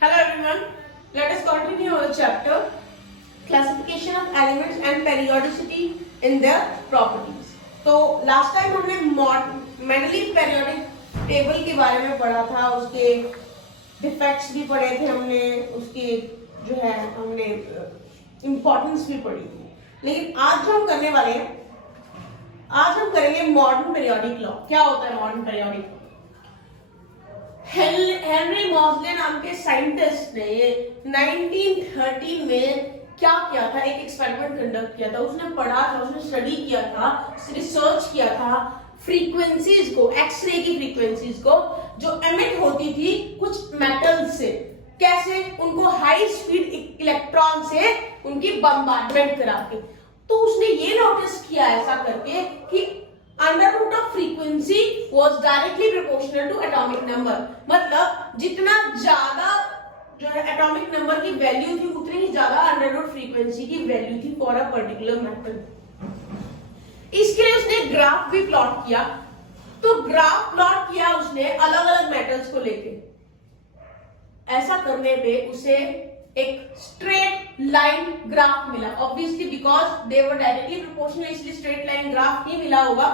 Hello everyone, let us continue our chapter classification of elements and periodicity in their properties. तो last time हमने Mendeleev periodic table के बारे में पढ़ा था, उसके डिफेक्ट्स भी पढ़े थे हमने, उसके जो है हमने इम्पोर्टेंस भी पढ़ी थी। लेकिन आज जो हम करने वाले हैं, आज हम करेंगे मॉडर्न पीरियोडिक लॉ। क्या होता है modern periodic law? Henry Mauchly नाम के साइंटिस्ट ने 1930 में क्या किया था, एक एक्सपेरिमेंट कंडक्ट किया था। उसने पढ़ा था, उसने स्टडी किया था, रिसर्च किया था फ्रीक्वेंसीज को, एक्सरे की फ्रीक्वेंसीज को जो एमिट होती थी कुछ मेटल से, कैसे उनको हाई स्पीड इलेक्ट्रॉन से उनकी बम्बार्डमेंट करा के। तो उसने ये नोटिस किया ऐसा करके कि under root of frequency was directly proportional to atomic number. मतलब जितना ज्यादा जो है एटॉमिक नंबर की वैल्यू थी उतनी ही ज्यादा अंडर रूट फ्रीक्वेंसी की वैल्यू थी फॉर अ पर्टिकुलर मेटल। इसके लिए उसने ग्राफ भी प्लॉट किया। तो ग्राफ प्लॉट किया उसने अलग अलग मेटल्स को लेके। ऐसा करने पे उसे एक स्ट्रेट लाइन ग्राफ मिला। Obviously because they were directly proportional, इसलिए स्ट्रेट लाइन ग्राफ ही मिला होगा।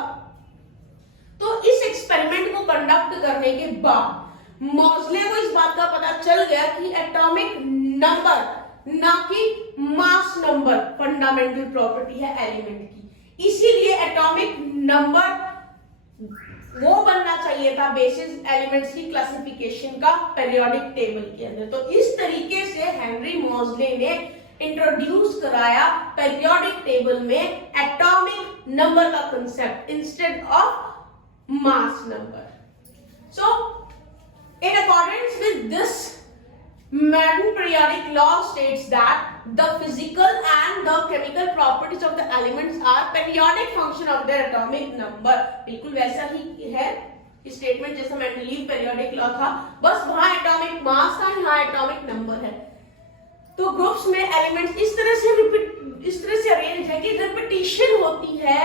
तो इस एक्सपेरिमेंट को कंडक्ट करने के बाद मॉसले को इस बात का पता चल गया कि एटॉमिक नंबर ना कि मास नंबर फंडामेंटल प्रॉपर्टी है एलिमेंट की। इसीलिए एटॉमिक नंबर वो बनना चाहिए था बेसिस एलिमेंट्स की क्लासिफिकेशन का पीरियोडिक टेबल के अंदर। तो इस तरीके से हेनरी मॉसले ने इंट्रोड्यूस कराया पीरियोडिक टेबल में एटॉमिक नंबर का concept instead of mass number. So in accordance with this, modern periodic law states that the physical and the chemical properties of the elements are periodic function of their atomic number। बिल्कुल वैसा ही है statement जैसा Mendeleev periodic law था, बस वहां atomic mass था, यहाँ atomic number है। तो ग्रुप्स में एलिमेंट्स इस तरह से अरेंज है कि रिपीटिशन होती है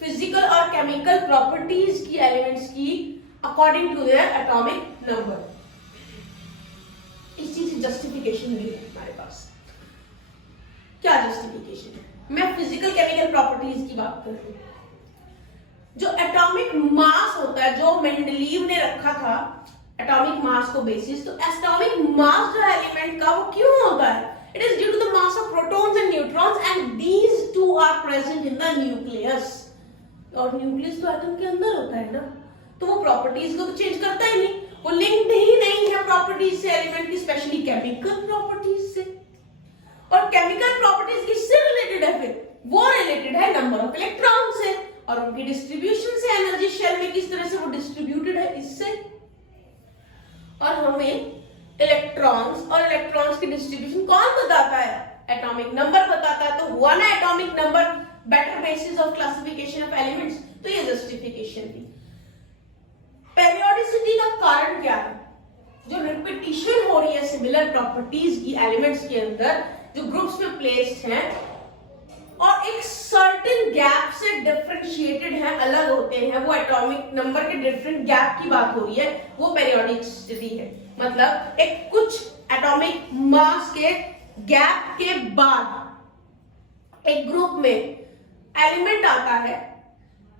फिजिकल और केमिकल प्रॉपर्टीज की एलिमेंट्स की according to their atomic number. इस चीज की जस्टिफिकेशन भी है हमारे पास। क्या जस्टिफिकेशन है? मैं फिजिकल केमिकल प्रॉपर्टीज की बात कर रही हूं। जो एटॉमिक मास होता है, जो मेंडलीव ने रखा था एटॉमिक मास को बेसिस, तो एटॉमिक मास जो एलिमेंट का वो क्यों होता है? It is due to the mass of protons and neutrons and these two are present in the nucleus. और न्यूक्लियस तो एटम के अंदर होता है ना, तो वो प्रॉपर्टीज को तो चेंज करता ही नहीं, वो लिंक्ड ही नहीं है प्रॉपर्टीज से एलिमेंट की, स्पेशली केमिकल प्रॉपर्टीज से। और केमिकल प्रॉपर्टीज किससे रिलेटेड है? फिर वो रिलेटेड है नंबर ऑफ इलेक्ट्रॉन से और उनकी डिस्ट्रीब्यूशन से। एनर्जी शेल में किस तरह से वो डिस्ट्रीब्यूटेड है इससे। और हमें इलेक्ट्रॉन्स और इलेक्ट्रॉन्स की डिस्ट्रीब्यूशन कौन बताता है? एटॉमिक नंबर बताता है। तो हुआ ना atomic number better basis of classification of elements. तो ये जस्टिफिकेशन थी। पेरियोडिसिटी का कारण क्या है? जो रिपीटिशन हो रही है सिमिलर प्रॉपर्टीज की एलिमेंट्स के अंदर जो ग्रुप्स में प्लेस्ड हैं और एक सर्टेन गैप से डिफरेंशिएटेड हैं, अलग होते हैं, वो एटॉमिक नंबर के डिफरेंट गैप की बात हो रही है, वो पेरियोडिसिटी है। मतलब एक कुछ एटॉमिक मास के गैप के बाद एक ग्रुप में एलिमेंट आता है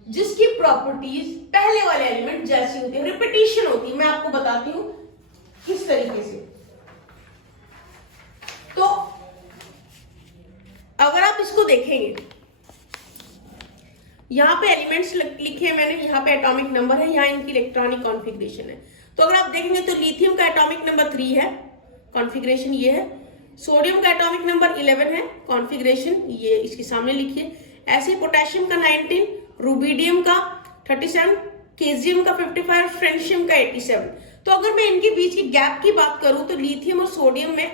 जिसकी प्रॉपर्टीज पहले वाले एलिमेंट जैसी होती है, रिपीटिशन होती है। मैं आपको बताती हूं किस तरीके से। तो अगर आप इसको देखेंगे, यहां पे एलिमेंट्स लिखे हैं मैंने, यहां पे एटॉमिक नंबर है, यहां इनकी इलेक्ट्रॉनिक कॉन्फ़िगरेशन है। तो अगर आप देखेंगे तो लिथियम का एटॉमिक नंबर 3 है, कॉन्फ़िगरेशन ये है। सोडियम का एटॉमिक नंबर 11 है, कॉन्फ़िगरेशन ये इसके सामने लिखिए। ऐसे पोटेशियम का 19, रुबिडियम का 37, केजियम का 55, फ्रेंशियम का 87। तो अगर मैं इनके बीच की गैप की बात करूं तो लिथियम और सोडियम में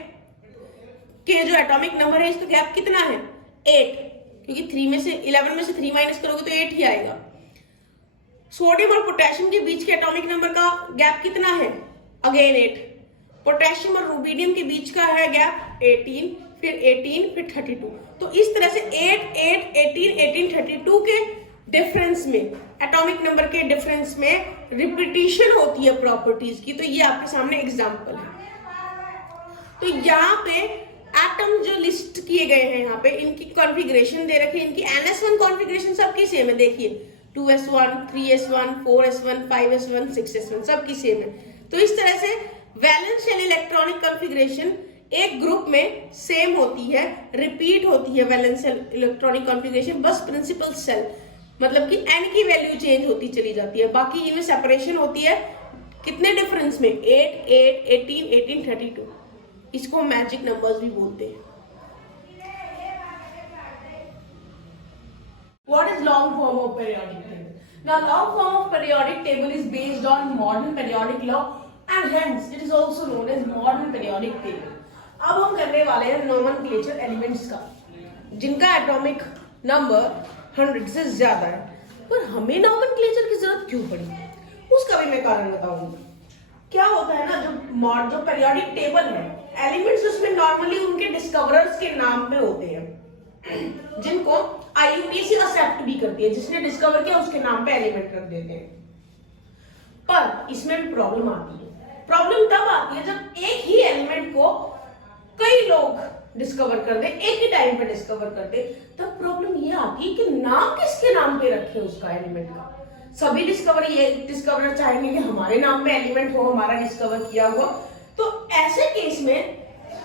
के जो एटॉमिक नंबर है इसका गैप कितना है? 8, क्योंकि 11 में से 3 माइनस करोगे तो 8 ही आएगा। सोडियम और पोटेशियम के बीच के एटॉमिक नंबर का गैप कितना है? अगेन 8। पोटेशियम और रुबिडियम के बीच का है गैप 18, फिर 18, फिर 32। तो इस तरह से 8, 8, 18, 18, 32 के डिफरेंस में, एटॉमिक नंबर के डिफरेंस में रिपीटिशन होती है प्रॉपर्टीज की। तो ये आपके सामने एग्जांपल है। तो यहाँ पे एटम जो लिस्ट किए गए हैं, यहाँ पे इनकी कॉन्फ़िगरेशन दे रखी है, इनकी NS1 कॉन्फ़िगरेशन सबकी सेम है। देखिए 2s1, 3s1, 4s1, 5s1, 6s1 सबकी सेम है। तो इस तरह से वैलेंस शेल इलेक्ट्रॉनिक कॉन्फ़िगरेशन एक ग्रुप में सेम होती है, रिपीट होती है वैलेंस शेल इलेक्ट्रॉनिक कॉन्फ़िगरेशन, बस प्रिंसिपल सेल मतलब कि n की वैल्यू चेंज होती चली जाती है। बाकी इनमें सेपरेशन होती है कितने डिफरेंस में, 8, 8, 18, 18, 32। इसको मैजिक नंबर्स भी बोलते हैं। What is long form of periodic table? Now, long form of periodic table is based on modern periodic law and hence it is also known as modern periodic table. अब हम करने वाले हैं nomenclature elements का, जिनका atomic number 100 से ज्यादा है। पर हमें नोमेनक्लेचर की जरूरत क्यों पड़ी, उसका भी मैं कारण बताऊंगा। क्या होता है ना, जो पेरियोडिक टेबल है, एलिमेंट्स उसमें नॉर्मली उनके डिस्कवरर्स के नाम पे होते हैं, जिनको IUPAC एक्सेप्ट भी करती है। जिसने डिस्कवर किया उसके नाम पे एलिमेंट रख देते हैं। पर इसमें प्रॉब्लम आती है। प्रॉब्लम तब आती है जब एक ही एलिमेंट को कई लोग डिस्कवर कर दे, एक ही टाइम पे डिस्कवर कर दे, तब प्रॉब्लम ये आती है कि नाम किसके नाम पे रखे उसका एलिमेंट का। सभी डिस्कवरर चाहेंगे कि हमारे नाम पे एलिमेंट हो, हमारा डिस्कवर किया हुआ। तो ऐसे केस में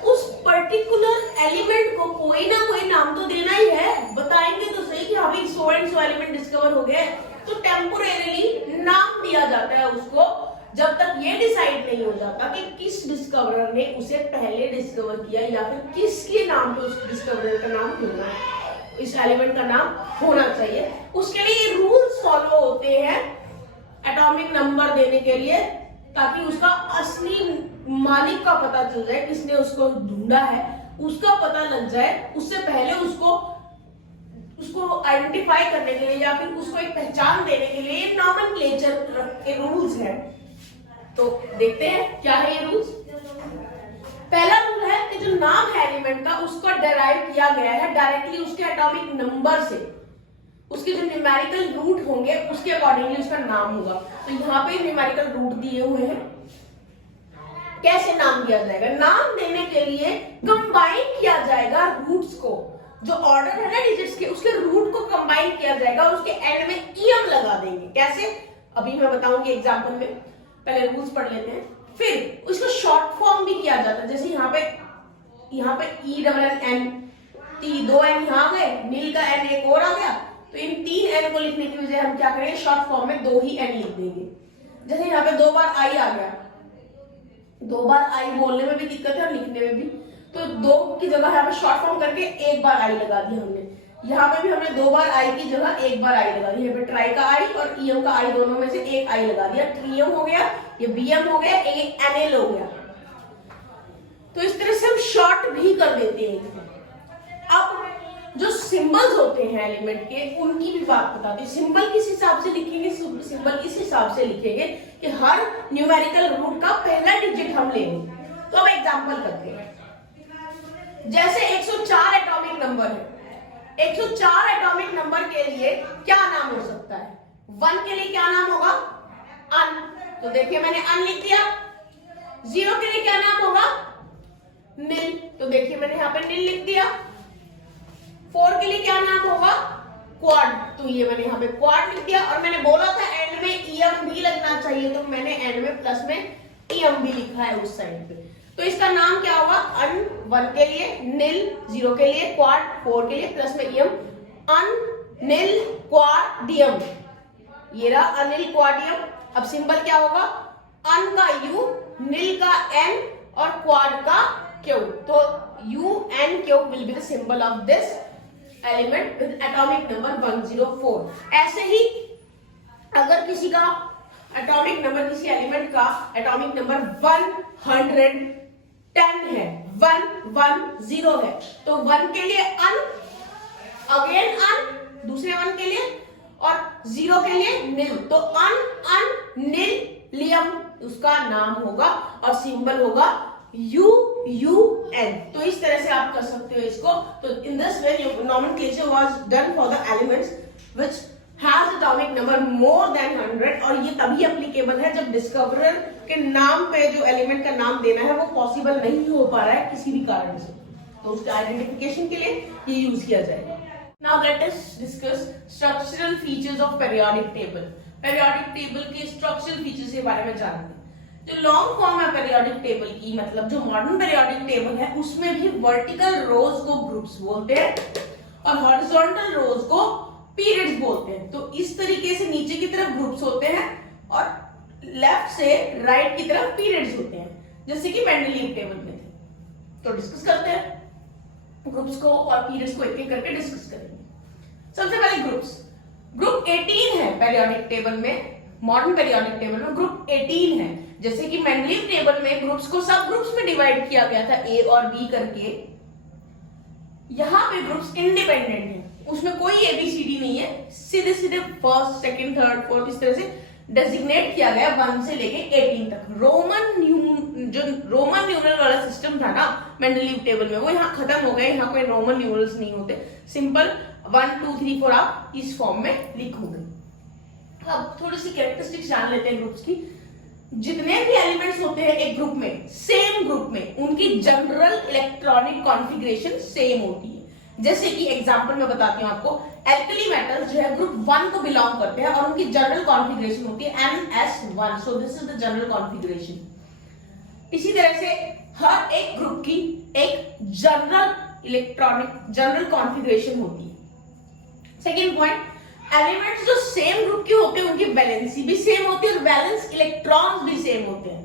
उस पर्टिकुलर एलिमेंट को कोई ना कोई नाम तो देना ही है। बताएंगे तो सही कि अभी so and so element discover हो गए, तो टेम्पोरेरीली नाम दिया जाता है उसको, जब तक ये डिसाइड नहीं हो जाता कि किस डिस्कवरर ने उसे पहले डिस्कवर किया या फिर किसके नाम पे उस डिस्कवरर का नाम होना है, इस एलिमेंट का नाम होना चाहिए। उसके लिए ये रूल्स फॉलो होते हैं एटॉमिक नंबर देने के लिए, ताकि उसका असली मालिक का पता चल जाए, किसने उसको ढूंढा है उसका पता लग जाए। उससे पहले उसको आइडेंटिफाई करने के लिए या फिर उसको एक पहचान देने के लिए नोमेनक्लेचर के रूल्स हैं। तो देखते हैं क्या है ये रूल्स। पहला रूल है कि जो नाम है एलिमेंट का उसको डेराइव किया गया है डायरेक्टली उसके एटॉमिक नंबर से। उसके जो न्यूमेरिकल रूट होंगे उसके अकॉर्डिंगली उसका नाम होगा। तो यहाँ पे न्यूमेरिकल रूट दिए हुए हैं। कैसे नाम दिया जाएगा? नाम देने के लिए कंबाइन किया जाएगा रूट्स को, जो ऑर्डर है ना डिजिट्स के, उसके रूट को कंबाइन किया जाएगा और उसके एंड में EM लगा देंगे। कैसे, अभी मैं बताऊंगी एग्जाम्पल में। पहले रूल्स पढ़ लेते हैं, फिर उसको शॉर्ट फॉर्म भी किया जाता है। जैसे यहाँ पे ENN, 2 N यहाँ आ गए, नील का N एक और आ गया, तो इन 3 N को लिखने की बजाय हम क्या करेंगे, शॉर्ट फॉर्म में 2 ही N लिख देंगे। जैसे यहाँ पे 2 बार I आ गया, 2 बार I बोलने में भी दिक्कत है और लिखने में भी, तो 2 की जगह यहाँ पे शॉर्ट फॉर्म करके 1 बार I लगा दिया हमने। यहाँ पे भी हमने 2 बार I की जगह 1 बार I लगा दिया। यहाँ पे ट्राई का I और EM का I दोनों में से एक I लगा दिया। ट्रियम हो गया, ये BM हो गया, एक NL हो गया। तो इस तरह से हम शॉर्ट भी कर देते हैं। अब जो सिंबल्स होते हैं एलिमेंट के, उनकी भी बात बताते हैं। सिंबल किस हिसाब से लिखेंगे? सिंबल इस हिसाब से लिखेंगे कि हर न्यूमेरिकल रूट का पहला डिजिट हम लेंगे। तो अब एग्जांपल करते हैं। जैसे 104 एटॉमिक नंबर है, 104 एटॉमिक नंबर के लिए क्या नाम हो सकता है? 1 के लिए क्या नाम होगा? अन। तो देखिए मैंने अन लिख दिया। 0 के लिए क्या नाम होगा? नील। तो देखिए मैंने यहाँ पे नील लिख दिया। 4 के लिए क्या नाम होगा? क्वाड। तो ये मैंने यहाँ पे क्वाड लिख दिया। और मैंने बोला था एंड में EM भी लगना चाहिए, तो मैंने एंड में प्लस में EM भी लिखा है उस साइड पे। तो इसका नाम क्या होगा? अन 1 के लिए, नील 0 के लिए, क्वाड 4 के लिए, प्लस में EM। अन नील क्वाडियम, ये रहा अनिल क्वाडियम। अब सिंबल क्या होगा? अन का U, नील का N और क्वाड का Q। तो UNQ will be the symbol of this element with atomic number 104। ऐसे ही अगर किसी का एटॉमिक नंबर, किसी एलिमेंट का एटॉमिक नंबर 110 है, 110 है, तो 1 के लिए अन, अगेन अन, दूसरे 1 के लिए, और 0 के लिए नील। तो अन नील लियम उसका नाम होगा और सिंबल होगा UN। तो इस तरह से आप कर सकते हो इसको। तो in this way nomenclature was done for the elements which has atomic number more than 100, और ये तभी एप्लीकेबल है जब डिस्कवरर के नाम पे जो एलिमेंट का नाम देना है वो पॉसिबल नहीं हो पा रहा है किसी भी कारण से, तो उसके आइडेंटिफिकेशन के लिए ये यूज किया जाएगा। Now let us discuss structural features of periodic table. Periodic table के स्ट्रक्चरल फीचर्स के बारे में जानेंगे। जो लॉन्ग फॉर्म है पीरियोडिक टेबल की, मतलब जो मॉडर्न पीरियोडिक टेबल है, उसमें भी वर्टिकल रोज को ग्रुप्स बोलते हैं और हॉरिजॉन्टल रोज को पीरियड्स बोलते हैं। तो इस तरीके से नीचे की तरफ ग्रुप्स होते हैं और लेफ्ट से राइट की तरफ पीरियड्स होते हैं, जैसे कि मेंडलीव टेबल में थे। तो डिस्कस करते हैं ग्रुप्स को और पीरियड्स को एक एक करके डिस्कस करेंगे। सबसे पहले ग्रुप्स। ग्रुप 18 है पीरियोडिक टेबल में, मॉडर्न पीरियोडिक टेबल में ग्रुप 18 है। जैसे कि मेंडलीव टेबल में ग्रुप्स को सब ग्रुप्स में डिवाइड किया गया था ए और बी करके, यहां पे ग्रुप्स इंडिपेंडेंट है, उसमें कोई एबीसीडी नहीं है, सीधे सीधे फर्स्ट सेकंड थर्ड फोर्थ इस तरह से डेजिग्नेट किया गया 1 से लेके 18 तक। जो रोमन न्यूमरल वाला सिस्टम था ना मेंडलीव टेबल में, वो यहाँ खत्म हो गया। यहाँ कोई रोमन न्यूमरल्स नहीं होते, सिंपल 1 2 3 4 आप इस फॉर्म में लिखोगे। अब थोड़ी सी कैरेक्टरिस्टिक्स जान लेते हैं ग्रुप्स की। जितने भी एलिमेंट्स होते हैं एक ग्रुप में, सेम ग्रुप में, उनकी जनरल इलेक्ट्रॉनिक कॉन्फ़िगरेशन सेम होती है। जैसे कि एग्जांपल में बताती हूं आपको, एल्कली मेटल्स जो है ग्रुप 1 को बिलोंग करते हैं और उनकी जनरल कॉन्फ़िगरेशन होती है NS1, so this is the general configuration. इसी तरह से हर एक ग्रुप की एक जनरल कॉन्फ़िगरेशन होती है। सेकेंड पॉइंट, एलिमेंट्स जो सेम ग्रुप के होते हैं उनकी वैलेंसी भी सेम होती है और वैलेंस इलेक्ट्रॉन्स भी सेम होते हैं।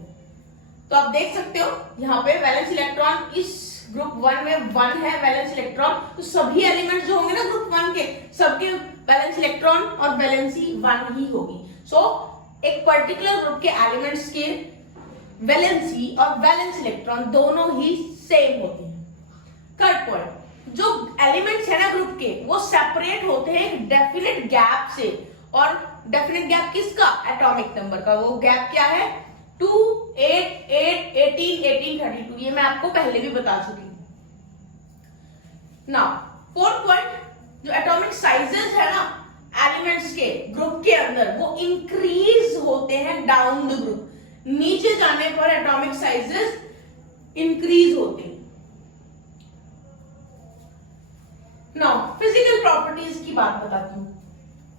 तो आप देख सकते हो यहाँ पे वैलेंस इलेक्ट्रॉन इस ग्रुप 1 में 1 है वैलेंस इलेक्ट्रॉन, तो सभी एलिमेंट्स जो होंगे ना ग्रुप 1 के, सबके वैलेंस इलेक्ट्रॉन और वैलेंसी 1 ही होगी। सो एक पर्टिकुलर ग्रुप के एलिमेंट्स के वैलेंसी और वैलेंस इलेक्ट्रॉन दोनों ही सेम होते हैं। थर्ड पॉइंट, जो एलिमेंट्स है ना ग्रुप के, वो सेपरेट होते हैं एक डेफिनेट गैप से, और डेफिनेट गैप किसका? एटॉमिक नंबर का। वो गैप क्या है? 2 8 8 18 18 32। ये मैं आपको पहले भी बता चुकी हूं। नाउ फोर्थ पॉइंट, जो एटॉमिक साइजेस है ना एलिमेंट्स के ग्रुप के अंदर, वो इंक्रीज होते हैं डाउन द ग्रुप। नीचे जाने पर एटॉमिक साइजेस इंक्रीज होते हैं। नाउ फिजिकल प्रॉपर्टीज की बात बताती हूँ।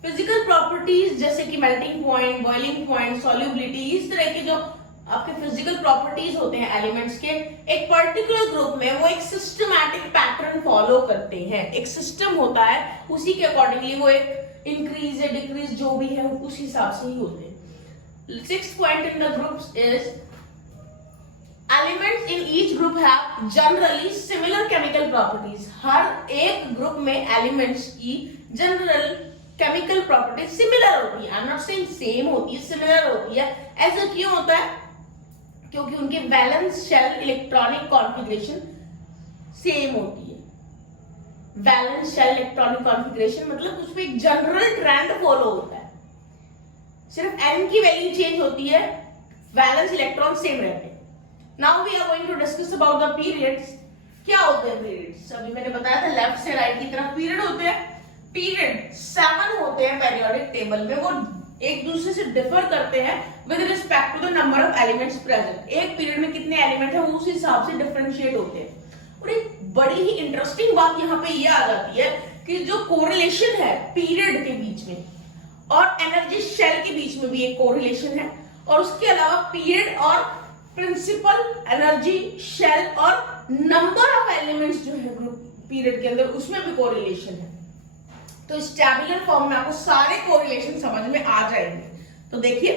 फिजिकल प्रॉपर्टीज जैसे कि melting point, boiling point, solubility, इस तरह के जो आपके फिजिकल प्रॉपर्टीज होते हैं एलिमेंट्स के, एक पर्टिकुलर ग्रुप में वो एक सिस्टमैटिक पैटर्न फॉलो करते हैं। एक सिस्टम होता है, उसी के अकॉर्डिंगली वो एक इंक्रीज या डिक्रीज जो भी है उस हिसाब से ही होते हैं। Sixth point in the groups is elements in each group have generally similar chemical properties. हर एक ग्रुप में एलिमेंट्स की जनरल केमिकल प्रॉपर्टीज सिमिलर होती है। I am not saying same होती है, सिमिलर होती है। ऐसा क्यों होता है? क्योंकि उनकी valence shell electronic configuration same होती है। वैलेंस शेल इलेक्ट्रॉनिक कॉन्फ़िगरेशन मतलब उसमें एक जनरल ट्रेंड फॉलो होता है, सिर्फ n की वैल्यू चेंज होती है, वैलेंस इलेक्ट्रॉन सेम रहते हैं। Now we are going to discuss about the periods. क्या होते हैं पीरियड्स? अभी मैंने बताया था लेफ्ट से राइट की तरफ पीरियड होते हैं। पीरियड 7 होते हैं पीरियोडिक टेबल में। वो एक दूसरे से डिफर करते हैं with respect to the number of elements present. एक पीरियड में कितने एलिमेंट है वो उस हिसाब से डिफरेंशिएट होते हैं। और एक बड़ी ही इंटरेस्टिंग बात यहाँ पे ये आ जाती है कि जो कोरिलेशन है पीरियड के बीच में और एनर्जी शेल के बीच में भी एक कोरिलेशन है, और उसके अलावा पीरियड और प्रिंसिपल एनर्जी शेल और नंबर ऑफ एलिमेंट्स जो है ग्रुप पीरियड के अंदर उसमें भी कोरिलेशन है। तो इस टैबुलर फॉर्म में आपको सारे कोरिलेशन समझ में आ जाएंगे। तो देखिए,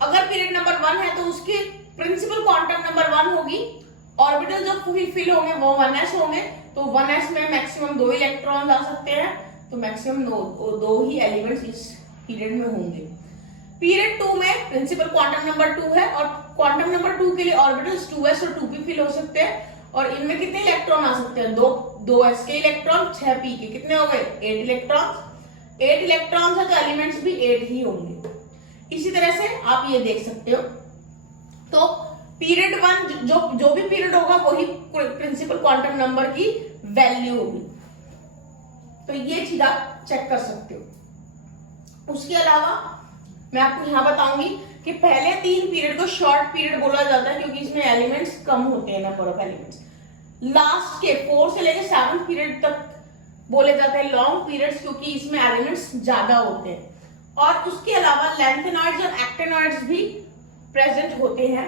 अगर पीरियड नंबर 1 है तो उसके प्रिंसिपल क्वांटम नंबर 1 होगी, ऑर्बिटल जो फिल होंगे वो 1s होंगे। तो 1s में मैक्सिमम 2 इलेक्ट्रॉन आ सकते हैं, तो मैक्सिमम 2 ही एलिमेंट्स इस पीरियड में होंगे। पीरियड 2 में प्रिंसिपल क्वांटम नंबर 2 है और क्वांटम नंबर 2 के लिए ऑर्बिटल्स 2s और 2p फिल हो सकते हैं, और इनमें कितने इलेक्ट्रॉन आ सकते हैं? 2s के इलेक्ट्रॉन, 6p के, कितने हो गए? 8 इलेक्ट्रॉन्स। 8 इलेक्ट्रॉन्स है तो एलिमेंट्स भी 8 ही होंगे। इसी तरह से आप ये देख सकते हो। तो पीरियड 1 जो भी पीरियड होगा वही प्रिंसिपल क्वांटम नंबर की वैल्यू होगी। तो ये चीज आप चेक कर सकते हो। उसके अलावा मैं आपको यहाँ बताऊंगी कि पहले 3 पीरियड को शॉर्ट पीरियड बोला जाता है क्योंकि इसमें एलिमेंट्स कम होते हैं, नंबर ऑफ एलिमेंट्स। लास्ट के 4 से लेकर 7 पीरियड तक बोले जाते हैं लॉन्ग पीरियड्स क्योंकि इसमें एलिमेंट्स ज्यादा होते हैं। और उसके अलावा लैंथेनॉइड्स और एक्टेनॉइड्स भी प्रेजेंट होते हैं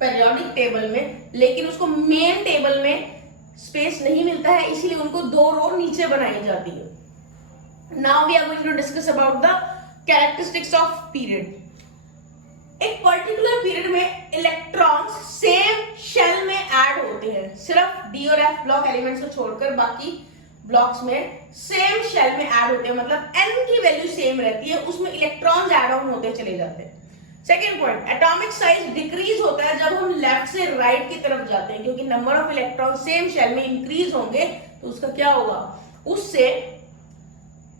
पीरियोडिक टेबल में, लेकिन उसको मेन टेबल में स्पेस नहीं मिलता है, इसीलिए उनको 2 रो नीचे बनाई जाती है। Now we are going to discuss about the characteristics of period. एक पर्टिकुलर पीरियड में इलेक्ट्रॉन्स सेम शेल में ऐड होते हैं, सिर्फ डी और एफ ब्लॉक एलिमेंट्स को छोड़कर बाकी ब्लॉक्स में सेम शेल में ऐड होते हैं, मतलब n की वैल्यू सेम रहती है, उसमें इलेक्ट्रॉन्स ऐड ऑन होते चले जाते हैं। Second point, atomic size decrease होता है जब हम लेफ्ट से राइट की तरफ जाते हैं, क्योंकि number of electron same shell में इंक्रीज होंगे तो उसका क्या होगा, उससे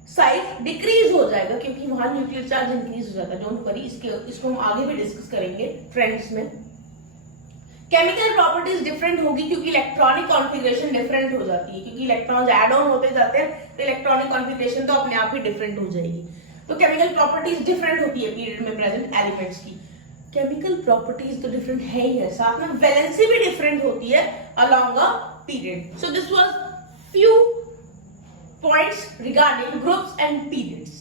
साइज डिक्रीज हो जाएगा क्योंकि वहां न्यूक्लियर चार्ज इंक्रीज हो जाता है। डोंट वरी, इसको हम आगे भी डिस्कस करेंगे फ्रेंड्स में। केमिकल प्रॉपर्टीज डिफरेंट होगी क्योंकि इलेक्ट्रॉनिक कॉन्फ़िगरेशन डिफरेंट हो जाती है, क्योंकि इलेक्ट्रॉन्स ऐड ऑन होते जाते हैं तो इलेक्ट्रॉनिक कॉन्फ़िगरेशन तो अपने आप ही डिफरेंट हो जाएगी। तो केमिकल प्रॉपर्टीज डिफरेंट होती है पीरियड में प्रेजेंट एलिमेंट्स की। केमिकल प्रॉपर्टीज तो डिफरेंट है ही है, साथ में वैलेंसी भी डिफरेंट होती है along a period. So this was few points regarding groups and periods.